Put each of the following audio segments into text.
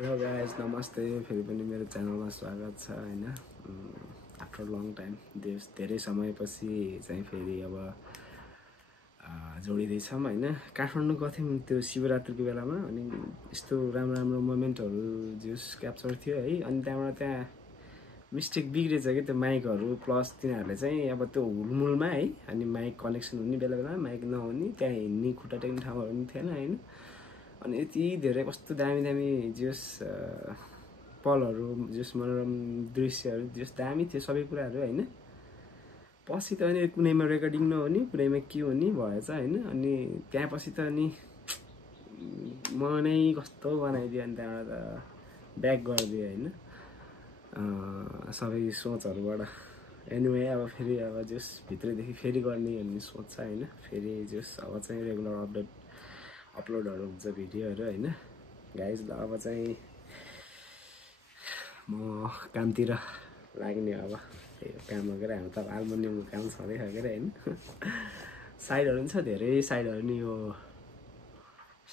Hello guys नमस्ते फेरि पनि मेरो च्यानलमा स्वागत छ हैन आफ्टर लङ टाइम धेरै समयपछि चाहिँ फेरि अब जोडिँदैछौँ हैन काठमाडौँ गथ्यौँ त्यो शिवरात्रिको बेलामा अनि यस्तो राम्रो राम्रो मोमेन्टहरू जस क्याप्चर थियो है अनि त्यहाँ मिस्टेक बिग्रेछ कि त्यो माइकहरू प्लस तिनीहरूले चाहिँ अब त्यो हुलमुलमा है अनि माइक कनेक्सन हुने बेला बेलामा माइक नहुने त्यहाँ हिँड्ने खुट्टा टेक्ने ठाउँहरू पनि थिएन हैन अनि यति धेरै कस्तो दामी दामी जस पलहरू जस मनोरम दृश्यहरू जस दामी थियो सबै कुराहरू हैन पछि त अनि कुनैमा रेकर्डिङ नहुने कुनैमा के हुने भएछ हैन अनि त्यहाँ पछि त अनि म नै कस्तो बनाइदियो अनि त्यहाँबाट त ब्याक गरिदियो हैन सबै सोचहरूबाट एनिवे अब फेरि अब जस भित्रदेखि फेरि गर्ने भन्ने सोच छ हैन फेरि जस अब चाहिँ रेगुलर अपलोडहरू हुन्छ भिडियोहरू हैन गाइज ल अब चाहिँ म कामतिर लाग्ने अब काम वगेर हाम्रो त हार्मोनियमको काम छँदैछ के हैन साइडहरू पनि छ धेरै साइडहरू नि यो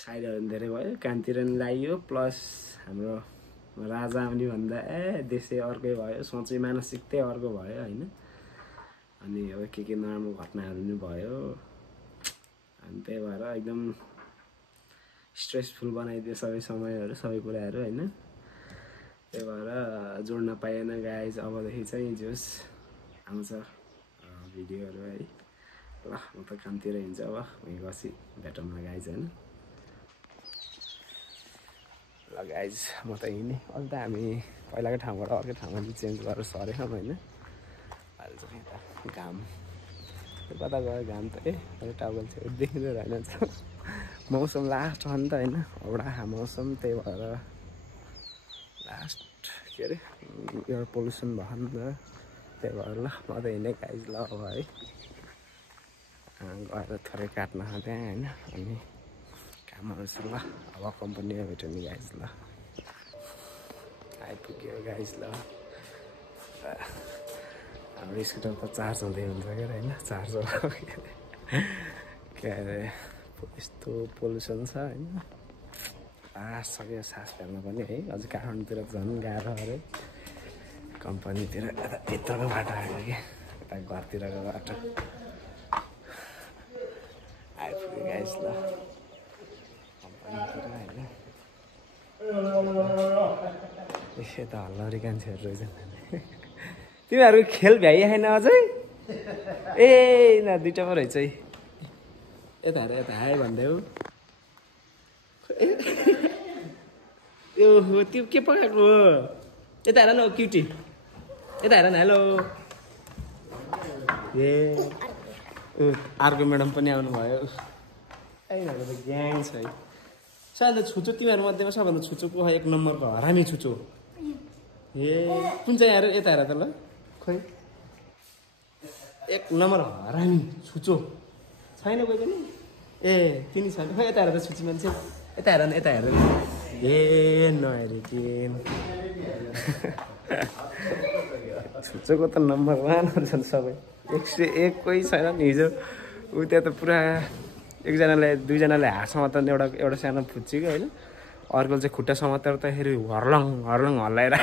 साइडहरू धेरै भयो कामतिर नि लाग्यो प्लस हाम्रो राजा आउने भन्दा देशै अर्कै भयो सोचै मानसिकतै अर्को भयो हैन अनि अब के नराम्रो घटनाहरू नि भयो अनि त्यही भएर एकदम स्ट्रेसफुल बनाइदियो सबै समयहरू सबै कुराहरू हैन त्यही भएर जोड्न पाएन गाइज अबदेखि चाहिँ जोस आउँछ भिडियोहरू है ल म त कामतिर हिँड्छु अब वहीँ गसी भेटौँ न गाइज हैन ल गाइज म त हिँड्ने अहिले त हामी पहिलाको ठाउँबाट अर्कै ठाउँमा चेन्ज गरेर सरेछौँ हैन अहिले चाहिँ यता घाम कता गयो घाम त टाउको चाहिँ देखिँदै रहेनछ मौसम लास्ट हो नि त हैन औडा मौसम त्यही भएर लास्ट के अरे एयर पोल्युसन भयो नि त त्यही भएर ल म त हिँड्ने गाइज ल अब है गएर थोरै काट्न त्यहाँ हैन अनि कामहरू छ ल अब कम्पनीमा भेट्यो नि गाइज ल आइपुग्यो गाइज ल हाम्रो स्कुटर त चार्ज हुँदै हुन्छ के अरे हैन चार्ज के अरे यस्तो पोल्युसन छ हैन लास्ट सक्यो सास फेर्न पनि है अझ काठमाडौँतिर झन् गाह्रो अरे कम्पनीतिर यता भित्रको बाटो आयो कि यता घरतिरको बाटो आइपुग्यो गाइस ल कम्पनीतिर होइन यता हल्लरी कान्छेहरू रहेछन् तिमीहरूको खेल भ्याइएन अझै ए न दुइटा पो रहेछ है यता हेर यता हाय भन्दै हो यो त्यो के पकाएको हो यता हेर न क्युटी यता हेर न हेलो ए अर्को म्याडम पनि आउनुभयो यिनीहरूको त ग्याङ छ है सबभन्दा छुचो तिमीहरू मध्येमा सबभन्दा छुचो को एक नम्बरको हरामी छुचो ए कुन चाहिँ हेर यता हेर त ल खोइ एक नम्बर हरामी छुचो छैन कोही पनि ए तिनी छैन खै यता हेर त छुची मान्छे यता हेर न यता हेर ए नहेरे के छुचोको त नम्बर 1 छन् सबै 101 कोही छैन नि हिजो ऊ त्यहाँ त पुरा एकजनाले दुईजनाले हात समातेर एउटा सानो फुच्चीको होइन अर्को चाहिँ खुट्टा समातेर त फेरि हर्लङ हल्लाएर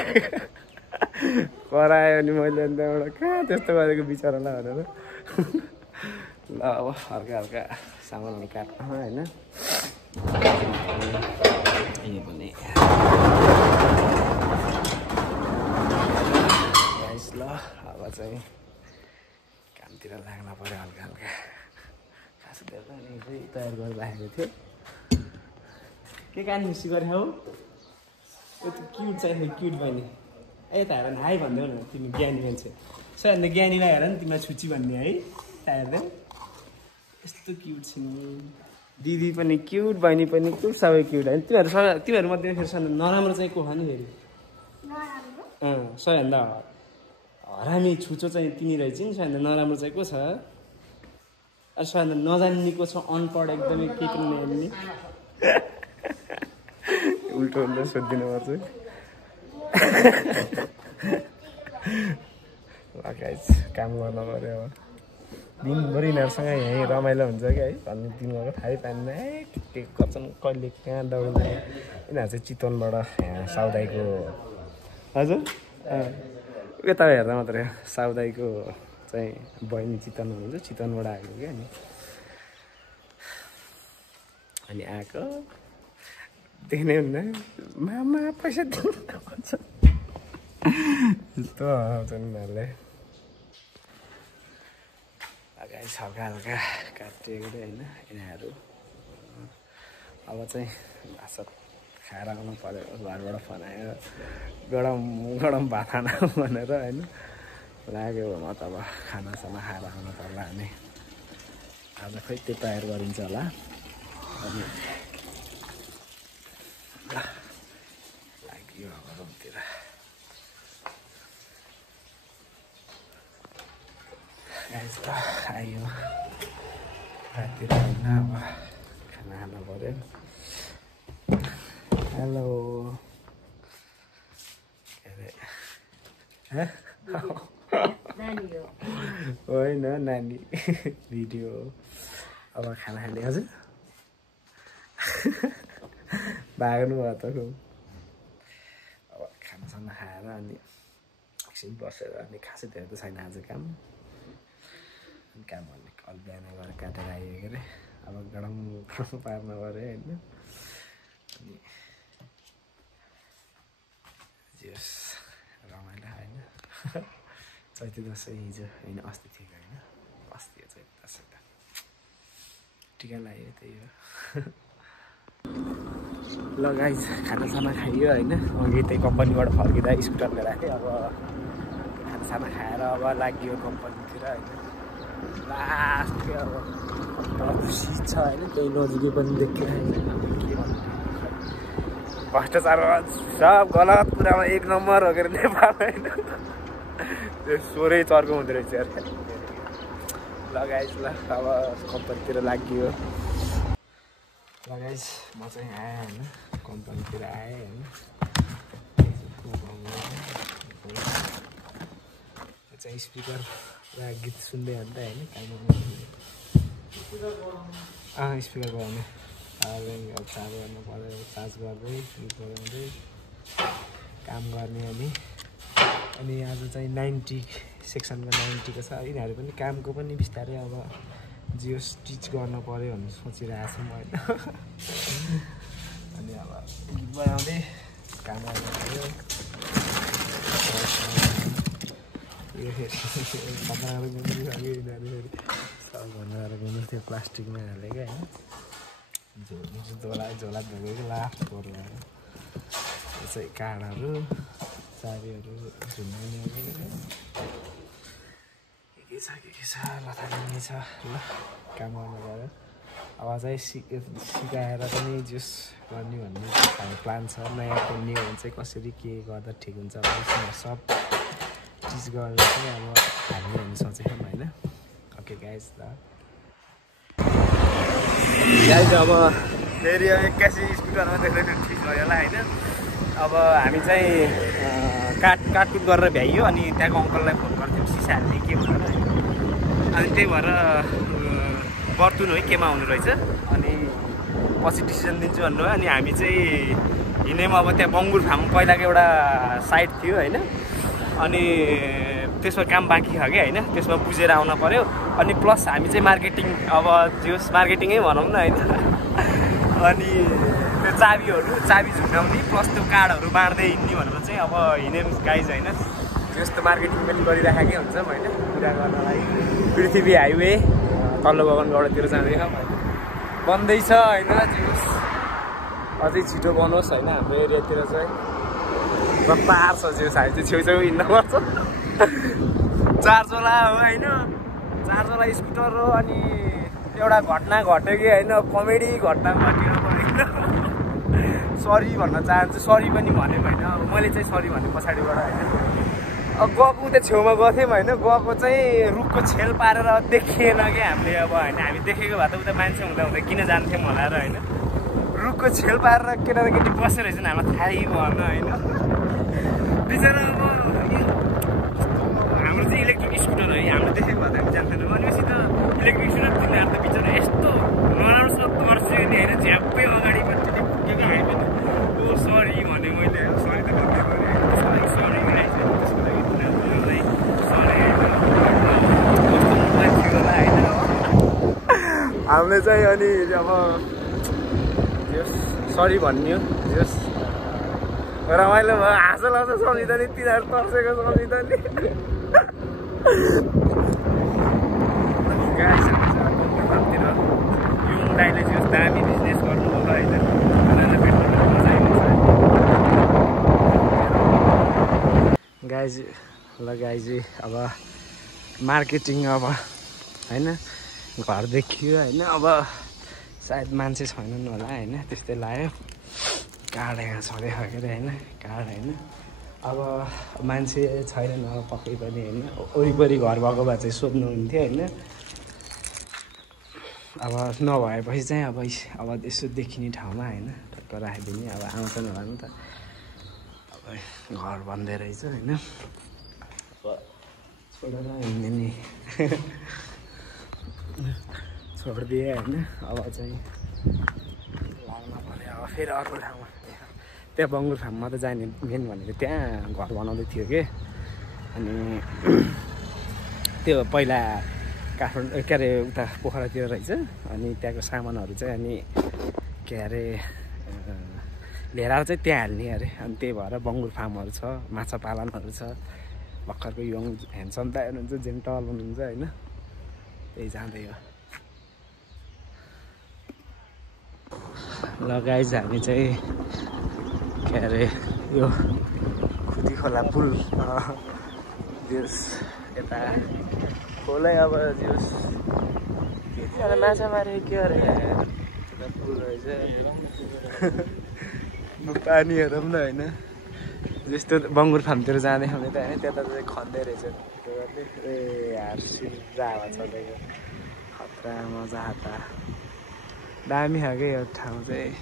करायो नि मैले अन्त एउटा कहाँ त्यस्तो गरेको बिचरालाई भनेर ल अब हल्का सामानहरू काट्न होइन यही पनि गाइस ल अब चाहिँ कामतिर लाग्न पर्यो हल्का खास गरेर तयार गरेर राखेको थियो के कानी खुसी गरे हौ क्युट चाहियो क्युट बहिनी यता हेर न हाई भन्दै न तिमी ज्ञानी मान्छे सबभन्दा ज्ञानीलाई हेर नि तिमीलाई छुची भन्ने है हेर्दै यस्तो क्युट छिन् दिदी पनि क्युट बहिनी पनि क्युट सबै क्युट होइन तिमीहरू मध्येमा फेरि नराम्रो चाहिँ को हो नि फेरि सबैभन्दा हरामी छुचो चाहिँ तिमी रहेछ नि सबैभन्दा नराम्रो चाहिँ को छ सबैभन्दा नजान्ने को छ अनपढ एकदमै के पनि नजान्ने उल्टो उल्टो सोधिदिनु पर्छ गाइस काम गर्न पर्यो अब दिनभरि यिनीहरूसँग यहीँ रमाइलो हुन्छ कि है भन्ने दिनको थाहै पाएन के गर्छन् कहिले कहाँ दौडिन्छ यिनीहरू चाहिँ चितवनबाट यहाँ साउदाईको हजुर यता हेर्दा मात्रै साउदाईको चाहिँ बहिनी चितवन हुनुहुन्छ चितवनबाट आएको क्या अनि आएको देख्ने हुन्न मामा पैसा दिनु भन्छ यस्तो आउँछ उनीहरूले अगाडि हल्का हल्का काटिएको होइन यिनीहरू अब चाहिँ भात खाएर आउनु पऱ्यो घरबाट फोन आयो गरम गरम भात खाना भनेर होइन लाग्यो म त अब खानासाना खाएर आउनु पर्ला अनि आज खै त्यो तयार गरिन्छ होला अनि लाग्यो अब रुमतिर आयो रातिर होइन अब खाना खानु पऱ्यो हेलो के अरे होइन नानी भिडियो अब खाना खाने हजुर भाग्नु भयो त अब खानासाना खाएर अनि एकछिन बसेर अनि खासै धेरै त छैन आज काम भन्ने कल बिहान गएर काटेर आयो के अरे अब गरम पार्नु पऱ्यो होइन अनि जस रमाइलो होइन चैते दसैँ हिजो होइन अस्ति थियो होइन अस्ति चैते दसैँ त टिका लाग्यो त्यही हो ल गाइस खानासाना खाइयो होइन अघि त्यही कम्पनीबाट फर्किँदा स्कुटर लिएर थिएँ अब खानासाना खाएर अब लाग्यो कम्पनीतिर होइन लास्ट अब खुसी छ होइन त्यही नजिकै पनि देखिरहेको छैन के भन्नु भ्रष्टाचार सब गलत कुरामा 1 नम्बर हो के अरे नेपाल होइन त्यो स्वरै चर्को हुँदो रहेछ यार ल गाइस ल अब कम्पनीतिर लाग्यो ल गाइस म चाहिँ आएँ होइन कम्पनीतिर आएँ होइन चाहिँ स्पिकर पुरा गीत सुन्दै अन्त होइन स्पिकर बजाउने चार्ज गर्नु पऱ्यो चार्ज गर्दै गीत बजाउँदै काम गर्ने अनि आज चाहिँ 90 सेक्सनको 90 को छ यिनीहरू पनि कामको पनि बिस्तारै अब जियो स्टिच गर्न पऱ्यो भनेर सोचिरहेको छौँ होइन अनि अब गीत बजाउँदै काम गर्नु पऱ्यो यो खतराहरू गुन्दिसक्यो यिनीहरू फेरि सबभन्दा गुन्नु थियो प्लास्टिकमा हालेको होइन झोला धोएको लास्ट पऱ्यो यो चाहिँ काँडाहरू चाबीहरू झुन्डाउनेहरू के छ लथालिने छ ल काम गर्नु पऱ्यो अब चाहिँ सिकाएर पनि जुस गर्ने भन्ने हाम्रो प्लान छ नयाँ न्यू भने चाहिँ कसरी के गर्दा ठिक हुन्छ सब चिज गरेर चाहिँ अब हामी भन्ने सोचेको होइन ओके गाइस ल गाइस अब फेरि 81 स्कुटरमा देख्दै ठिक भयो होला होइन अब हामी चाहिँ काटकुट गरेर भ्याइयो अनि त्यहाँको अङ्कललाई फोन गर्थ्यौँ सिसाहरूले के भनेर अनि त्यही भएर बर्तुन है केमा आउनु रहेछ अनि पछि डिसिजन दिन्छु भन्नुभयो अनि हामी चाहिँ हिँडेमा अब त्यहाँ बङ्गुर फार्म पहिलाको एउटा साइट थियो होइन अनि त्यसमा काम बाँकी छ कि होइन त्यसमा बुझेर आउन पऱ्यो अनि प्लस हामी चाहिँ मार्केटिङ अब जोस् मार्केटिङै भनौँ न होइन अनि त्यो चाबी झुन्डाउने प्लस त्यो कार्डहरू बाँड्दै हिँड्ने भनेर चाहिँ अब हिँड्यौँ गाइज होइन त्यस्तो मार्केटिङ पनि गरिराखेकै हुन्छौँ होइन कुरा गर्नलाई पृथ्वी हाइवे तल्लो गगनगौडातिर जाँदैछौँ होइन बन्दैछ होइन जोस् अझै छिटो बनोस् होइन हाम्रो एरियातिर चाहिँ पार छ जोस् हामी चाहिँ छेउछेउ हिँड्नुपर्छ चार्जवाला हो होइन चार्जवाला स्कुटर हो अनि एउटा घटना घट्यो कि होइन कमेडी घटना घट्यो होइन सरी भन्न चाहन्छु सरी पनि भने होइन मैले चाहिँ सरी भने पछाडिबाट होइन अब गएको उता छेउमा गएको थियौँ होइन गएको चाहिँ रुखको छेल पारेर देखिएन क्या हामीले अब होइन हामी देखेको भए त उता मान्छे हुँदा हुँदा किन जान्थ्यौँ होला र होइन रुखको छेल पारेर केटाकेटी बसेर रहेछ हामीलाई थाहै भएन होइन बिचरा अब हाम्रो चाहिँ इलेक्ट्रिक स्कुटर हो हामीले देखेको भए त हामी जान्थेनौँ अनि पछि त इलेक्ट्रिक स्कुटर तिनीहरू त बिचरा यस्तो नराम्रोसँग तर्छ पुगेको नि होइन झ्याप्पै अगाडिपट्टि चाहिँ पुगेको हामी पनि ओ सरी भने मैले सरी त भन्दै गरेँ सरी गाइस त्यसको लागि तिनीहरूलाई सरी होला होइन हामीले चाहिँ अनि अब सरी भन्यो रमाइलो भयो हाँसो लाग्छ सम्झिँदा नि तिनीहरू तर्सेको सम्झिँदा नि गाइसतिर युङ दाइले चाहिँ दामी बिजनेस गर्नु होला होइन गाइज ल गाइज अब मार्केटिङ अब होइन घर देखियो होइन अब सायद मान्छे छैनन् होला होइन त्यस्तै लाग्यो कार्ड यहाँ छँदै खायो अरे होइन कार्ड होइन अब मान्छे छैनन् अब पक्कै पनि होइन वरिपरि घर भएको भए चाहिँ सोध्नुहुन्थ्यो होइन अब नभएपछि चाहिँ अब यसो देखिने ठाउँमा होइन टक्क राखिदिने अब आउँछन् होला नि त अब घर भन्दै रहेछ होइन छोडेर हिँड्ने नि छोडिदिएँ होइन अब चाहिँ लाग्न पऱ्यो अब फेरि अर्को ठाउँमा त्यहाँ बङ्गुर फार्ममा त जाने मेन भनेको त्यहाँ घर बनाउँदै थियो कि अनि त्यो पहिला काठमाडौँ के अरे उता पोखरातिर रहेछ अनि त्यहाँको सामानहरू चाहिँ अनि के अरे लिएर चाहिँ त्यहाँ हाल्ने अरे अनि त्यही भएर बङ्गुर फार्महरू छ माछा पालनहरू छ भर्खरको यङ ह्यान्डसम दाइ हुनुहुन्छ जेन्टल हुनुहुन्छ होइन त्यही जाँदै हो ल गाइज हामी चाहिँ के अरे यो खुदी खोला पुल जस यता खोलै अब जस त्यतिखेर माछा मारे के अरे यता पुल रहेछ पानी हेरौँ न होइन जस्तो बङ्गुर फार्मतिर जाँदै भने त होइन त्यता चाहिँ खन्दै रहेछ ए यार सिधा हावा चढेको खतरा मजा आता दामी खालको यो ठाउँ चाहिँ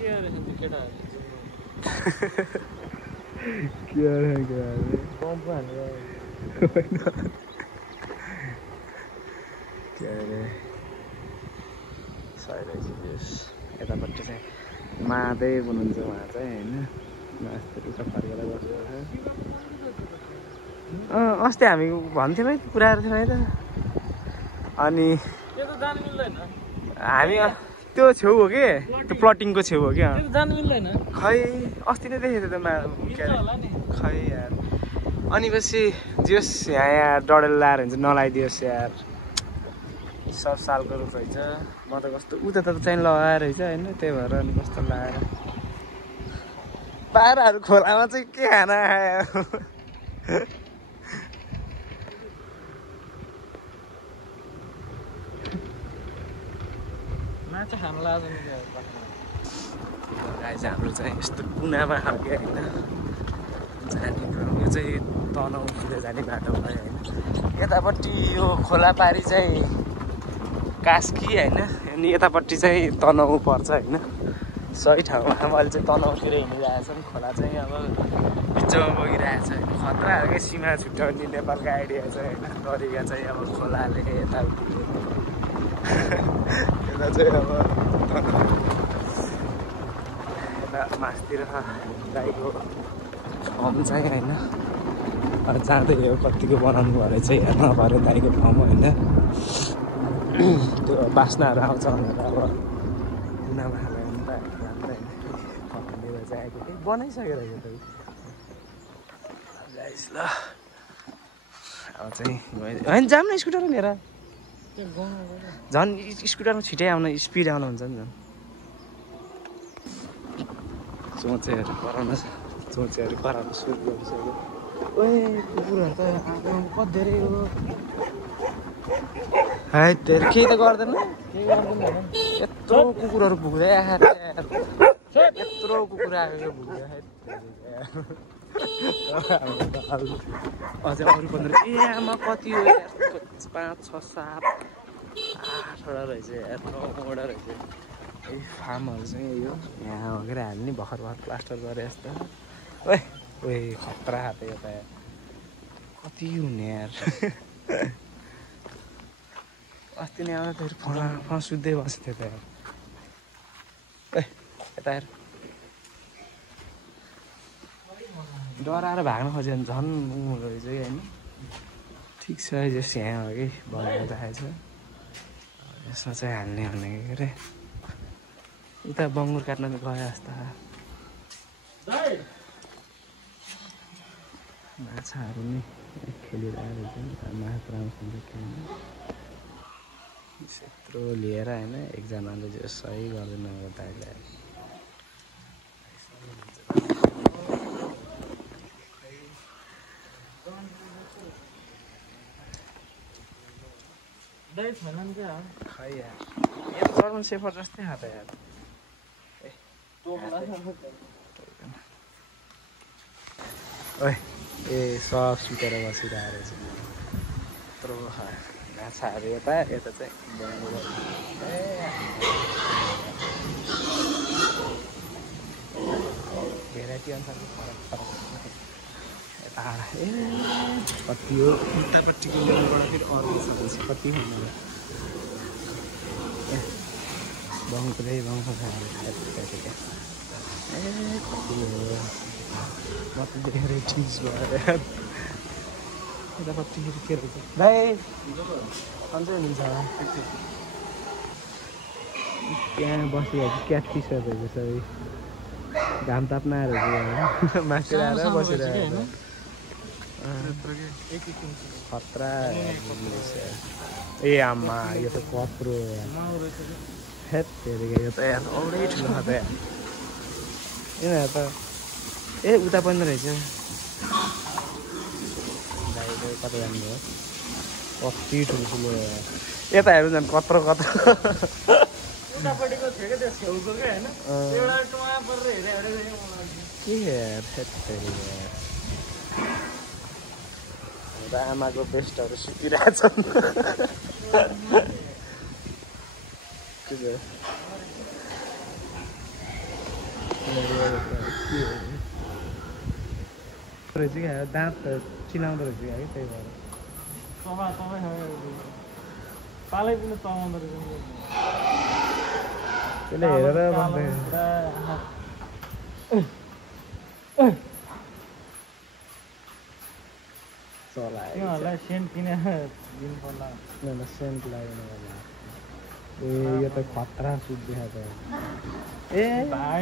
के अरे सही रहेछ यतापट्टि चाहिँ मादै हुनुहुन्छ उहाँ चाहिँ होइन मास्टर फर्केर बसेको अस्ति हामी भन्थ्यौँ है पुऱ्याएर थियौँ है त अनि हामी त्यो छेउ हो कि त्यो प्लटिङको छेउ हो क्या जानु मिल्दैन खै अस्ति नै देखेको थियो त खै यार अनि पछि जियोस् यहाँ डडेल लाएर हुन्छ नलाइदियोस् यार सब सालको रुख रहेछ म त कस्तो उता त चाहिँ लगाएर रहेछ होइन त्यही भएर अनि कस्तो लगाएर पाराहरू खोलामा चाहिँ के खाना आयो माछा खान लाग्दैन गाइज हाम्रो चाहिँ यस्तो कुनामा खालको होइन जाने यो चाहिँ तनहुँतिर जाने बाटो भयो होइन यतापट्टि यो खोलापारी चाहिँ कास्की होइन अनि यतापट्टि चाहिँ तनहुँ पर्छ होइन सही ठाउँमा अब अहिले चाहिँ तनहुँतिर हिँडिरहेछ नि खोला चाहिँ अब बिचमा बगिरहेछ होइन खतराहरूकै सीमा छुट्याउने नेपालको आइडिया छ होइन तरिका चाहिँ अब खोलाले यताउति यता चाहिँ अब यता मासतिर गाईको फर्म चाहिँ होइन अब जाँदै हो कतिको बनाउनु भयो चाहिँ हेर्न पऱ्यो गाईको फर्म होइन त्यो बास्नाहरू आउँछ भनेर अब कुनामा हाल्यो भने त जान्दैन फर्किँदै चाहिँ आएको थिएँ बनाइसकेर गाइस ल अब चाहिँ होइन जाऊँ न स्कुटरमा लिएर झन् स्कुटरमा छिटै आउन स्पिड आउनु हुन्छ नि झन् चोचेहरू कराउनु चोचेहरू कराउनु सुरु गरिसक्यो ओए कुकुरहरू त कति धेरै हो है धेरै केही त गर्दैन यत्रो कुकुरहरू भुक्दै आएर यत्रो कुकुर आएको भुक्दै अझै अरू 15 ए आमा कति हो 5 6 7 8वटा रहेछ यार 9वटा रहेछ ए फार्महरू चाहिँ यही हो यहाँ लगेर हाल्ने भर्खर प्लास्टर गरे जस्तो ओए ओए खतरा हाते यता कति हुने यार अस्ति नै आउँदा फेरि फना सुत्दै बस्थ्यो त यार यता हेर डराएर भाग्न खोज्यो भने झन् रहेछ कि होइन ठिक छ यो यहाँ हो कि भनेर देखाएको छ यसमा चाहिँ हाल्ने भनेको के अरे उता बङ्गुर काट्न गयो जस्तो माछाहरू नि खेलिरहेको रहेछ मात्र यत्रो लिएर होइन एकजनाले जो सही गर्दैन दाइले खै यार यो जर्मन सेफर जस्तै खाँदा यार ओए ए सब सुतेर बसिरहेको रहेछ यत्रो माछाहरू यता चाहिँ भेराइटी अनुसारको फरक यता ए कति हो उतापट्टिको लेभलबाट फेरि अर्को छ कति हुनु ए बङपुरै बङ्ख खाएर खाएको ए कति हो म त देखेर ठिस भएर यतापट्टि फेरि के रहेछ भाइ सन्चै हुनुहुन्छ त्यहाँ बसिरहेको क्याट फिसहरू रहेछ सबै घाम ताप्न आएर माथि आएर बसिरहेको खतरा ए आमा यो त कत्रो हेत हेरेको यो त यहाँ औरै ठुलो छ त यहाँ त ए उता पनि रहेछ कता जानु हो कति ठुलो यता हेर्नु झन् कत्रो कत्रो के यार आमाको बेस्टहरू सुतिरहेछन् रहेछ क्या दाँत चिलाउँदो रहेछ क्या त्यही भएर पालै पनि चलाउँदो रहेछ त्यसले हेरेर तिमीहरूलाई सेन्ट किनेर दिनु पर्ला सेन्ट लागेन होला ए यो त खतरा सुट देखाएको ए भाइ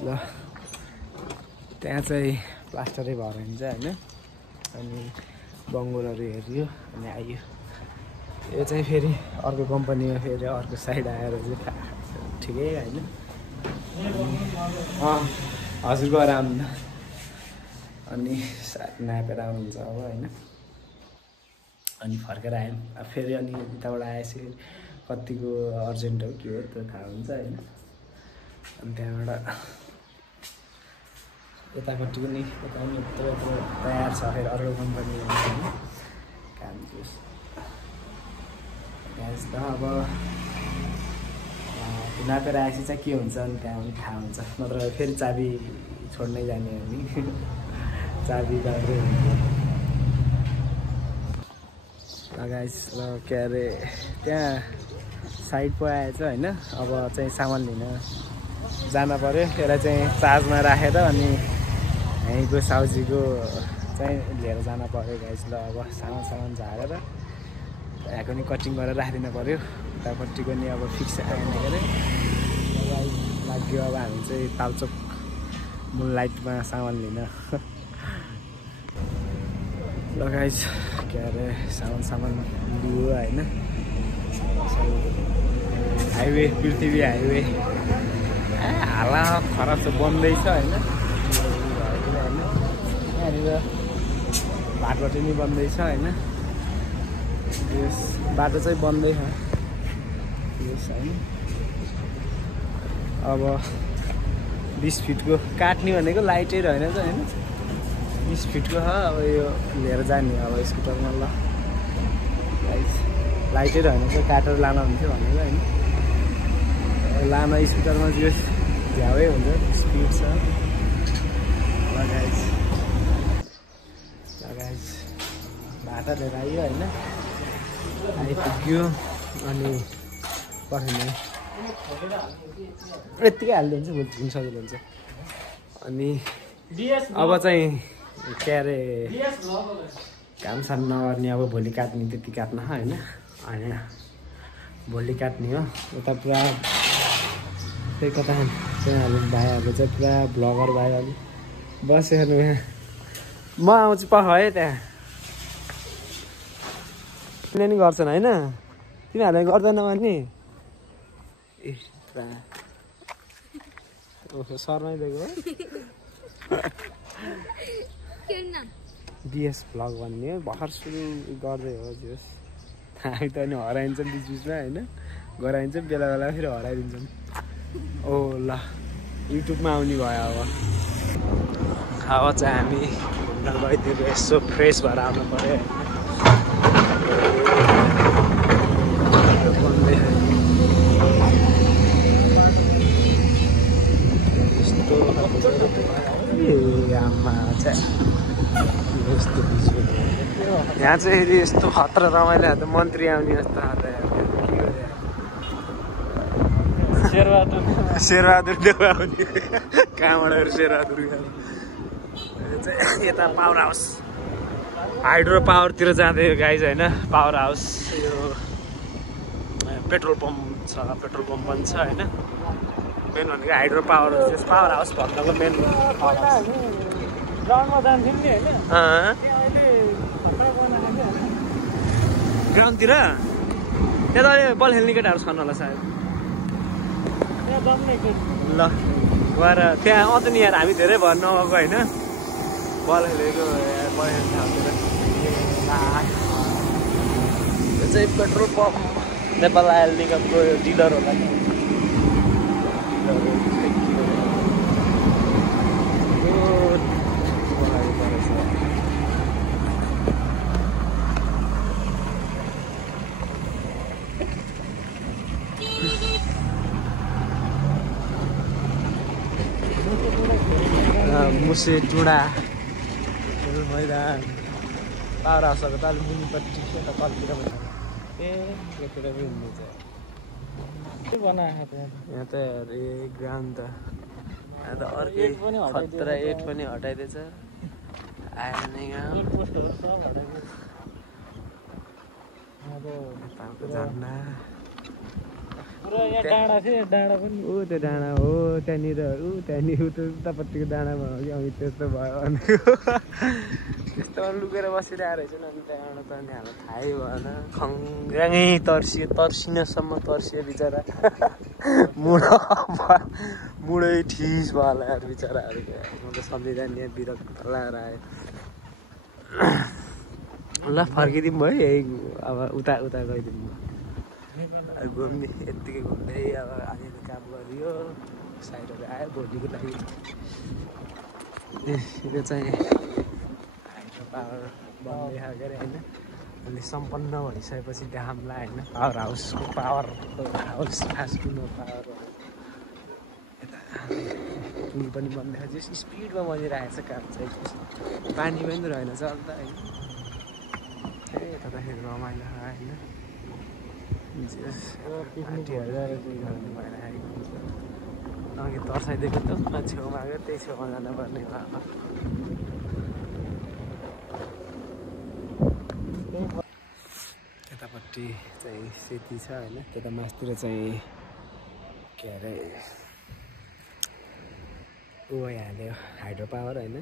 ल त्यहाँ चाहिँ प्लास्टरै भएर हुन्छ होइन अनि बङ्गुरहरू हेऱ्यो अनि आइयो यो चाहिँ फेरि अर्को कम्पनीमा फेरि अर्को साइड आएर चाहिँ ठिकै होइन हजुरको आराम अनि नापेर आउनुहुन्छ अब होइन अनि फर्केर आयौँ अब फेरि अनि यताबाट आएपछि कतिको अर्जेन्ट हो के हो त्यो थाहा हुन्छ होइन अनि त्यहाँबाट यतापट्टि पनि यता पनि यत्रो यत्रो तयार छ फेरि अर्को कम्पनी होइन काम चाहिँ त अब नापेर आएपछि चाहिँ के हुन्छ अनि त्यहाँ पनि थाहा हुन्छ नत्र फेरि चाबी छोड्नै जाने हामी चाबी बाँड्दै हुन्छ गाइस ल के अरे त्यहाँ साइड पो आएछ होइन अब चाहिँ सामान लिन जान पऱ्यो यसलाई चाहिँ चार्जमा राखेर अनि यहीँको साउजीको चाहिँ लिएर जान पऱ्यो गाइस ल अब सामान झारेर यहाँको नि कटिङ गरेर राखिदिनु पऱ्यो उतापट्टिको नि अब फिक्स आएन के अरे लाग्यो अब हामी चाहिँ तालचोक मुनलाइटमा सामान लिन ल गाइस के अरे सामान लियो होइन हाइवे पृथ्वी हाइवे हाला खराब छ बन्दैछ होइन यहाँनिर बाटो नि बन्दैछ होइन यस बाटो चाहिँ बन्दै छ यस होइन अब 20 फिटको काट्ने भनेको लाइटै रहेन त होइन 20 फिटको छ अब यो लिएर जाने अब स्कुटरमा ल लाइटै रहेन चाहिँ काटेर लान हुन्थ्यो भनेर होइन लामा स्कुटरमा जो झ्याउै हुन्छ स्पिड छ लगाइज भाटा लिएर आयो होइन आइपुग्यो अनि पर्दैन यत्तिकै हालिदिन्छ भोलि सजिलो हुन्छ अनि अब चाहिँ के अरे कामसाम नगर्ने अब भोलि काट्ने त्यति काट्न होइन होइन भोलि काट्ने हो उता पुरा त्यही कता त्यहाँहरू भाइहरू चाहिँ पुरा भ्लगर भाइहरू बसेर म आउँछु पख है त्यहाँ किन नि गर्छन् होइन तिमीहरूले गर्दैन भने ए ओहो शर्मै दिएको डिएस भ्लग भन्ने भर्खर सुरु गर्दै हो जोस् हामी त अनि हराइन्छौँ बिचबिचमा होइन गराइन्छ बेला बेला फेरि हराइदिन्छौँ ओ ल युट्युबमा आउने भयो अब चाहिँ हामी घुम्न गइदिएको यसो फ्रेस भएर आउनु पऱ्यो आमा चाहिँ यहाँ चाहिँ फेरि यस्तो खतरा रमाइलो त मन्त्री आउने जस्तो शेरबहादुर देउवा आउने कहाँबाट शेरबहादुर चाहिँ यता पावर हाउस हाइड्रो पावरतिर जाँदै गाइज होइन पावर हाउस यो पेट्रोल पम्प छ पेट्रोल पम्प पनि छ होइन मेन भनेको हाइड्रो पावर हाउस भन्नको मेन ग्राउन्डमा जान्थ्यौँ नि होइन ग्राउन्डतिर त्यहाँ त अहिले बल खेल्ने केटाहरू छन् होला सायद ल गएर त्यहाँ अझ नि यार हामी धेरै भयो नगएको होइन बल खेलेको बल खेल्ने ठाउँतिर यो चाहिँ पेट्रोल पम्प नेपाल आयल निगमको डिलर होला नि मुसे टुडा मैदान पावर हाउसहरूको त अलिक मुनिपट्टि यता तलतिर पनि यतातिर पनि हुनुहुन्छ यहाँ त अरे ग्राउन्ड त यहाँ त अर्कै खतरा 8 पनि हटाइदिएछ आएन यहाँ झर्ना डाँडा थियो डाँडा पनि ऊ त्यो डाँडा हो त्यहाँनिर उतापट्टिको डाँडामा हो कि अनि त्यस्तो भयो भने त्यस्तोमा लुकेर बसिरहेको रहेछ नि अनि त्यहाँबाट त अनि हामीलाई थाहै भएन खङ्ग्राङै तर्सिनसम्म तर्सियो बिचरा मुडै ठिस भयो होला यार बिचराहरू म त सम्झिँदा नि विरक्त लगाएर आयो ल फर्किदिउँ भयो यही अब उता गइदिउँ घुम्ने यत्तिकै घुम्दै अब अलिअलि काम गरियो साइडहरू आयो भोलिको लागि यो चाहिँ हाइड्रो पावर बन्दै खाएको अरे होइन अनि सम्पन्न भइसकेपछि ड्यामलाई होइन पावर हाउसको पावर हाउस फास्टफुडको पावर यता पुल पनि बन्दैछ स्पिडमा बनिरहेको छ काम चाहिँ पानी पनि रहेन चल्दा होइन यताखेरि रमाइलो होइन अघि तर्साइदिएको त छेउमा आयो त्यही छेउमा जानुपर्ने भयो यतापट्टि चाहिँ सेती छ होइन त्यता मासतिर चाहिँ के अरे ऊ भइहाल्यो हाइड्रो पावर होइन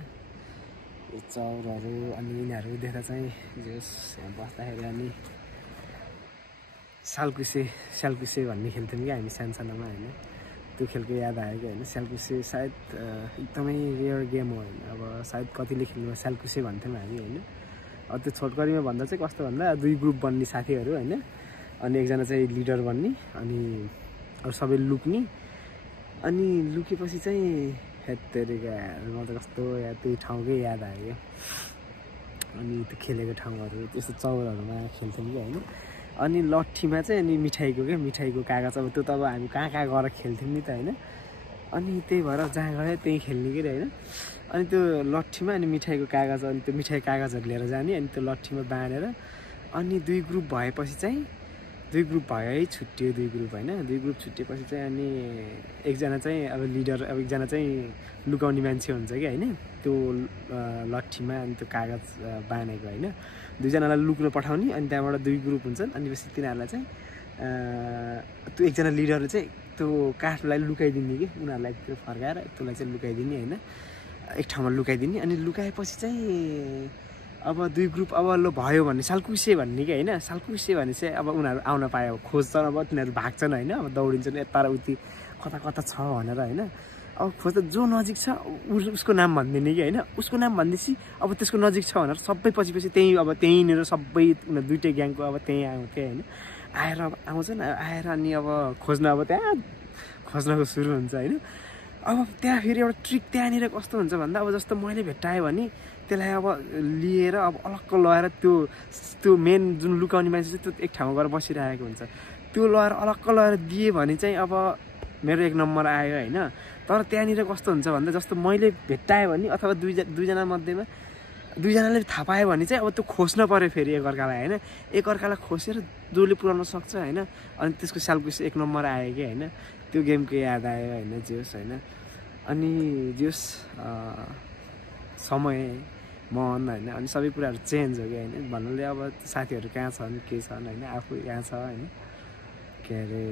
चौरहरू अनि यिनीहरू देख्दा चाहिँ जस यहाँ बस्दाखेरि अनि स्यालकुसे भन्ने खेल्थ्यौँ कि हामी सानोमा होइन त्यो खेलको याद आयो कि होइन स्यालकुसे सायद एकदमै रेयर गेम हो होइन अब सायद कतिले खेल्नु स्यालकुसे भन्थ्यौँ हामी होइन अब त्यो छोटकरीमा भन्दा चाहिँ कस्तो भन्दा 2 ग्रुप बन्ने साथीहरू होइन अनि एकजना चाहिँ लिडर बन्ने अनि अरू सबै लुक्ने अनि लुकेपछि चाहिँ हेत्तेरिका म त कस्तो याद त्यही ठाउँकै याद आयो अनि त्यो खेलेको ठाउँहरू त्यस्तो चौरहरूमा खेल्थ्यौँ कि होइन अनि लट्ठीमा चाहिँ अनि मिठाईको कागज अब त्यो त अब हामी कहाँ गएर खेल्थ्यौँ नि त होइन अनि त्यही भएर जहाँ गयो त्यहीँ खेल्ने कि होइन अनि त्यो लट्ठीमा अनि मिठाईको कागज अनि त्यो मिठाई कागजहरू लिएर जाने अनि त्यो लट्ठीमा बाँडेर अनि 2 ग्रुप भएपछि चाहिँ दुई ग्रुप भयो है, छुट्टियो दुई ग्रुप होइन। दुई ग्रुप छुट्टिएपछि चाहिँ अनि एकजना चाहिँ अब लिडर, अब एकजना चाहिँ लुकाउने मान्छे हुन्छ कि होइन, त्यो लट्ठीमा अनि त्यो कागज बाँधेको होइन, दुईजनालाई लुक्न पठाउने। अनि त्यहाँबाट दुई ग्रुप हुन्छन्। अनि पछि तिनीहरूलाई चाहिँ त्यो एकजना लिडरले चाहिँ त्यो काठलाई लुकाइदिने कि उनीहरूलाई त्यो फर्काएर त्यसलाई चाहिँ लुकाइदिने होइन, एक ठाउँमा लुकाइदिने। अनि लुकाएपछि चाहिँ अब दुई ग्रुप अब ल भयो भने सालकुसे भन्ने कि होइन, सालकुसे भने चाहिँ अब उनीहरू आउन पायो, खोज्छन्, अब तिनीहरू भाग्छन् होइन, अब दौडिन्छन् यता र उति कता कता छ भनेर होइन। अब खोज्दा जो नजिक छ उसको नाम भनिदिने कि होइन, उसको नाम भनिदिएपछि अब त्यसको नजिक छ भनेर सबै पछि त्यहीँ अब त्यहीँनिर सबै दुइटै ग्याङको अब त्यहीँ आउँथ्यो होइन। आएर अब आउँछन्, आएर अनि अब खोज्न, अब त्यहाँ खोज्नको सुरु हुन्छ होइन। अब त्यहाँ फेरि एउटा ट्रिक त्यहाँनिर कस्तो हुन्छ भन्दा अब जस्तो मैले भेट्टाएँ भने त्यसलाई अब लिएर अब अलग्ग लगाएर त्यो मेन जुन लुकाउने मान्छे चाहिँ त्यो एक ठाउँमा गएर बसिरहेको हुन्छ, त्यो लगाएर अलग्ग लगाएर दिएँ भने चाहिँ अब मेरो एक नम्बर आयो होइन। तर त्यहाँनिर कस्तो हुन्छ भन्दा जस्तो मैले भेट्टाएँ भने अथवा दुईजना मध्येमा दुईजनाले थाहा पायो भने चाहिँ अब त्यो खोज्न पऱ्यो फेरि एकअर्कालाई होइन, एकअर्कालाई खोसेर जसले पुऱ्याउन सक्छ होइन। अनि त्यसको सालकुसे एक नम्बर आयो कि होइन, त्यो गेमको याद आयो होइन, जोस् होइन। अनि जोस् समय मन होइन, अनि सबै कुराहरू चेन्ज हो कि होइन। भन्नाले अब साथीहरू कहाँ छन् के छन् होइन, आफू यहाँ छ होइन, के अरे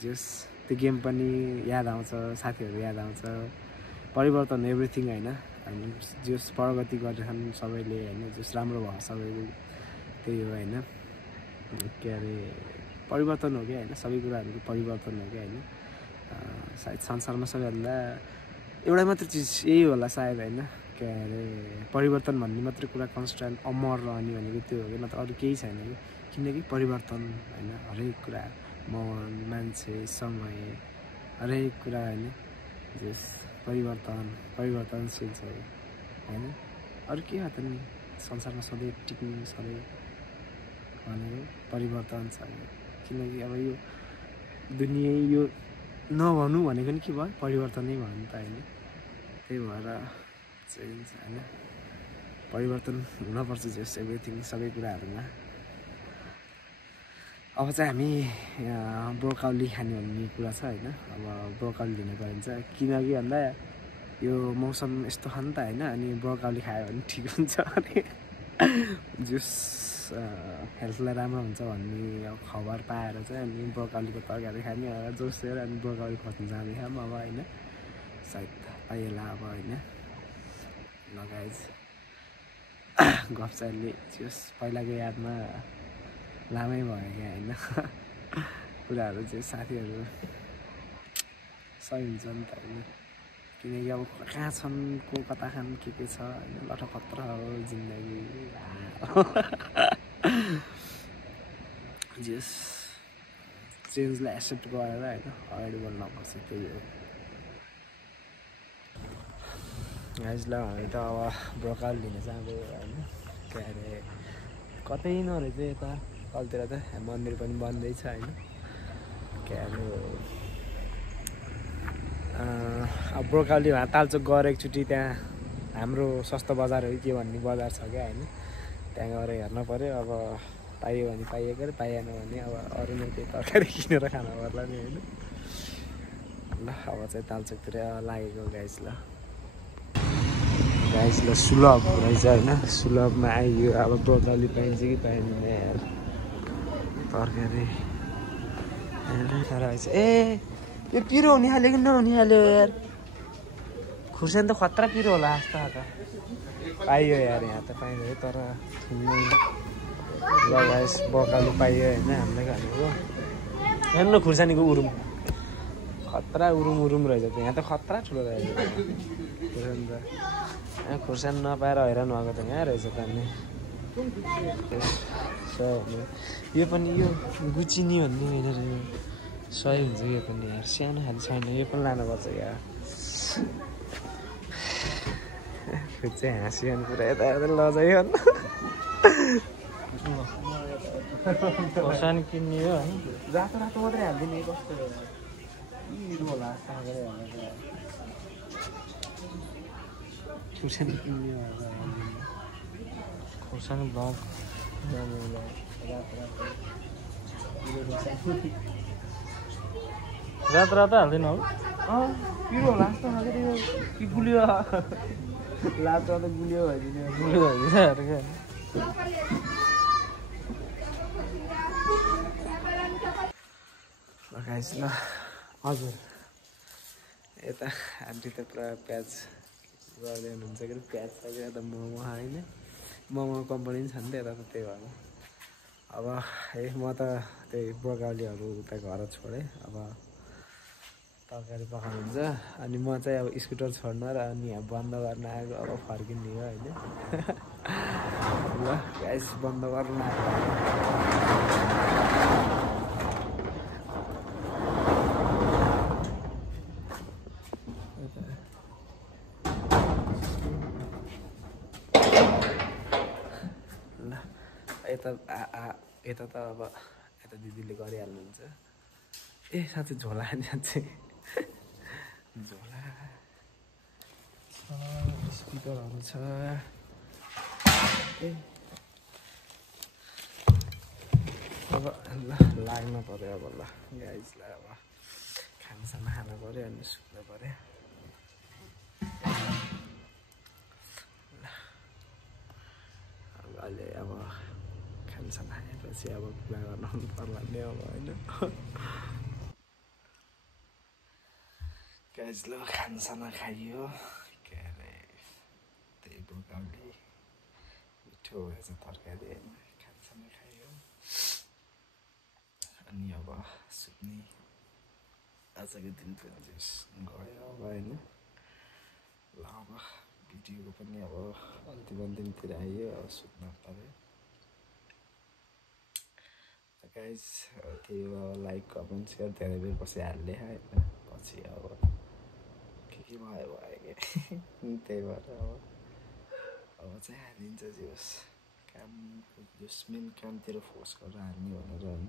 जोस् त्यो गेम पनि याद आउँछ, साथीहरू याद आउँछ, परिवर्तन एभ्रिथिङ होइन। अनि जोस् प्रगति गरेछन् सबैले होइन, जोस् राम्रो भयो सबैले, त्यही हो होइन। के अरे परिवर्तन हो कि होइन, सबै कुराहरूको परिवर्तन हो कि होइन। सायद संसारमा सबैभन्दा एउटा मात्र चिज यही होला सायद होइन, के अरे परिवर्तन भन्ने मात्रै कुरा कन्सटेन्ट अमर रहने भनेको त्यो हो कि, नत्र अरू केही छैन कि। किनकि परिवर्तन होइन, हरेक कुरा, मन, मान्छे, समय, हरेक कुरा होइन, जस परिवर्तनशील छ होइन। अरू के हो त नि संसारमा सधैँ टिक्ने सधैँ भनेको परिवर्तन छ। किनकि अब यो दुनियाँ यो नभन्नु भनेको नि के भयो, परिवर्तनै भयो नि त होइन। त्यही भएर चेन्ज होइन, परिवर्तन हुनपर्छ जस एभ्रिथिङ, सबै कुराहरूमा। अब चाहिँ हामी ब्रोकाउली खाने भन्ने कुरा छ होइन। अब ब्रोकाउली लिनु पाइन्छ किनकि भन्दा यो मौसम यस्तो छ नि त होइन। अनि ब्रोकाउली खायो भने ठिक हुन्छ, अनि जुस हेल्थलाई राम्रो हुन्छ भन्ने अब खबर पाएर चाहिँ अनि ब्रोकाउलीको तरकारी खाने जोसेर अनि ब्रोकाउली खोज्नु जाने खाम अब होइन। सायद पाइएला अब होइन, लगाइज गफचारले जोस् पहिलाको यादमा लामै भयो क्या होइन। कुराहरू चाहिँ साथीहरू सही हुन्छ नि त होइन। किनकि अब कहाँ छन्, को कता खान के छ होइन, लटखत्र हो जिन्दगी। जस चेन्जलाई एक्सेप्ट गरेर होइन अगाडि बढ्नुपर्छ, त्यही हो। गाइजलाई हामी त अब ब्रोकाउली लिन जाँदै होइन। के अरे कतै नरहेछ यता कलतिर त मन्दिर पनि बन्दै छ होइन। के अरे अब ब्रोकाउली तालचोक गएर एकचोटि त्यहाँ हाम्रो सस्तो बजार हो कि के भन्ने बजार छ क्या होइन, त्यहाँ गएर हेर्न पऱ्यो। अब पाइयो भने पाइएको, पाइएन भने अब अरू नै केही तरकारी किनेर खानु पर्ला नि होइन। ल अब चाहिँ तालचोकतिर लागेको गाइस। ल गाइस ल सुलभ रहेछ होइन, सुलभमा आइयो। अब ब्रोकाउली पाइन्छ कि पाइँदैन यार, तरकारी रहेछ। ए यो पिरो हुने हाल्यो कि नहुने हाल्यो यार, खुर्सानी त खतरा पिरो होला जस्तो त। पाइयो यार, यहाँ त पाइयो तर ल गाइस ब्रोकाउली पाइयो होइन हामीले खानेको। हेर्नु खुर्सानीको उरुम खतरा उरुम रहेछ त, यहाँ त खतरा ठुलो रहेछ खुर्सानी त। खुर्सानी नपाएर हैरान भएको त यहाँ रहेछ त नि। यो पनि यो गुचिनी भन्ने होइन रहेछ, सही हुन्छ यो पनि यार, सानो खाले छैन, यो पनि लानुपर्छ यार। खुद चाहिँ हाँसियो भने पुरा यता यता लजायो खोर्सानी किन्ने हो होइन, रातो रातो मात्रै हालिदिने कस्तो होला खुर्सानी किन्ने खोर्सानी ब्लक रातो रातो रात रात हाल्दैन होला पिरो लास्ट कि गुलियो लास्टमा त गुलियो भइदिने गुलियो भइदिन्छ अरे क्या गाइस ल हजुर यता आन्टी त पुरा प्याज गर्दै हुनुहुन्छ कि प्याज यता मोमो होइन मोमो कम्पनी पनि छ नि त यता त त्यही भएर अब है म त त्यही ब्रोकाउलीहरू उता घर छोडेँ अब तरकारी पकाउनुहुन्छ अनि म चाहिँ अब स्कुटर छोड्न र अनि यहाँ बन्द गर्न आएको अब फर्किने हो होइन ल गाइस बन्द गर्न आएको यता त अब यता दिदीले गरिहाल्नुहुन्छ ए साँच्चै झोला त्यहाँ चाहिँ झोला स्पिकरहरू छ ए अब ल लाग्न पऱ्यो अब ल गाइजलाई अब खानासाना खानु पऱ्यो अनि सुत्नु पऱ्यो अहिले अब खानासाना खाएपछि अब कुरा गर्नु पर्ला नि अब होइन गाइज ल खानासाना खाइयो के अरे त्यही ब्रोकाउली मिठो भएछ तरकारी होइन खानासाना खाइयो अनि अब सुत्ने आजको दिन पनि गयो अब होइन ल अब भिडियोको पनि अब अन्तिमतिर आइयो अब सुत्न पऱ्यो गाइज त्यही हो लाइक कमेन्ट सेयर धेरै बेर पछि हाल्ने होइन पछि अब के भयो कि त्यही भएर अब चाहिँ हालिन्छ जोस् काम जोस् मेन कामतिर फोर्स गरेर हाल्ने भनेर होइन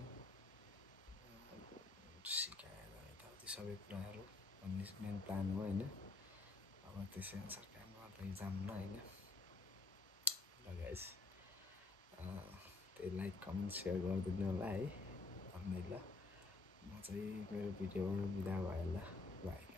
सिकाएर यताउति सबै कुराहरू भन्ने मेन प्लान हो होइन अब त्यसै अनुसार काम गर्दै जाऊँ न होइन ल गाइस त्यही लाइक कमेन्ट सेयर गरिदिनु होला है भन्दै ल म चाहिँ मेरो भिडियोमा बिदा भयो ल बाई